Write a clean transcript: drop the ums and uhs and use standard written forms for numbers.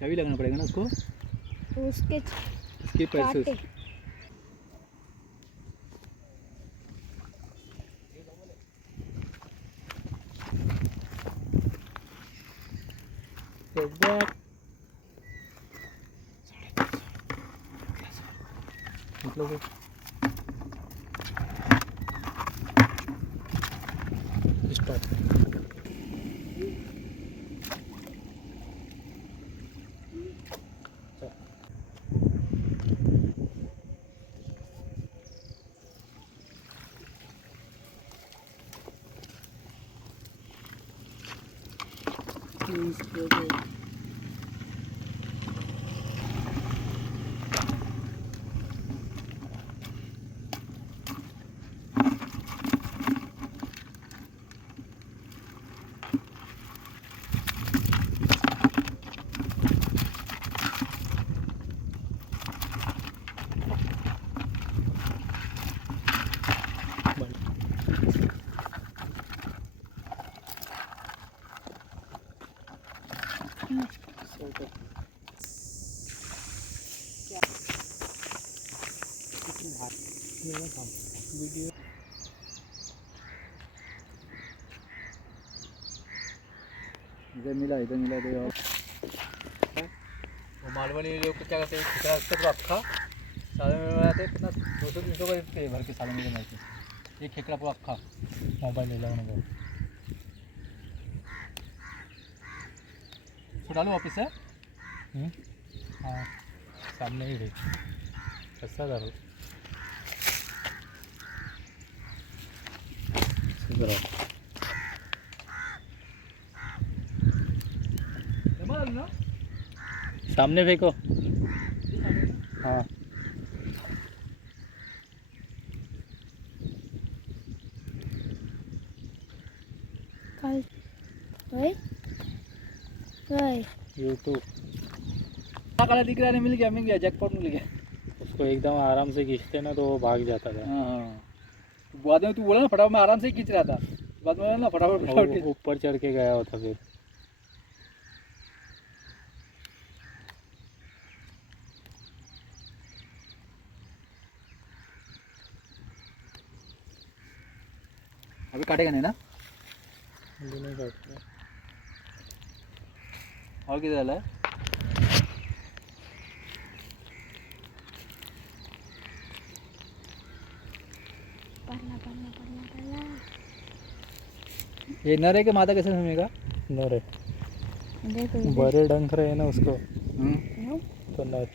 क्या भी लगाना पड़ेगा ना उसको, उसके पैसे। मतलब स्टॉप। वीडियो इधर मिला तो और वो मालवनी लोग क्या कहते हैं, खिचड़ा उसका पूरा अक्खा सालों में बनाते हैं, कितना 200-300 का देते हैं भर के सालों में बनाते हैं। ये खेकड़ा पूरा अक्खा मोबाइल ले लो उन्होंने तो डालो वापस है। हाँ सामने ही देख कैसा डालो सामने फेंको। हाँ यूट्यूब काला दिख रहा है, मिल गया जैकपॉट मिल गया उसको। एकदम आराम से खींचते ना तो वो भाग जाता था। हाँ बाद में तू बोला ना फटाफट, मैं आराम से खींच रहा था, बाद में ना फटाफट ऊपर चढ़ के गया होता फिर। अभी काटेगा नहीं ना? नहीं काटता। और किधर डाला है? ये नर है कि मादा कैसे समझेगा? नर है, बड़े डंक रहे हैं ना उसको तो नर।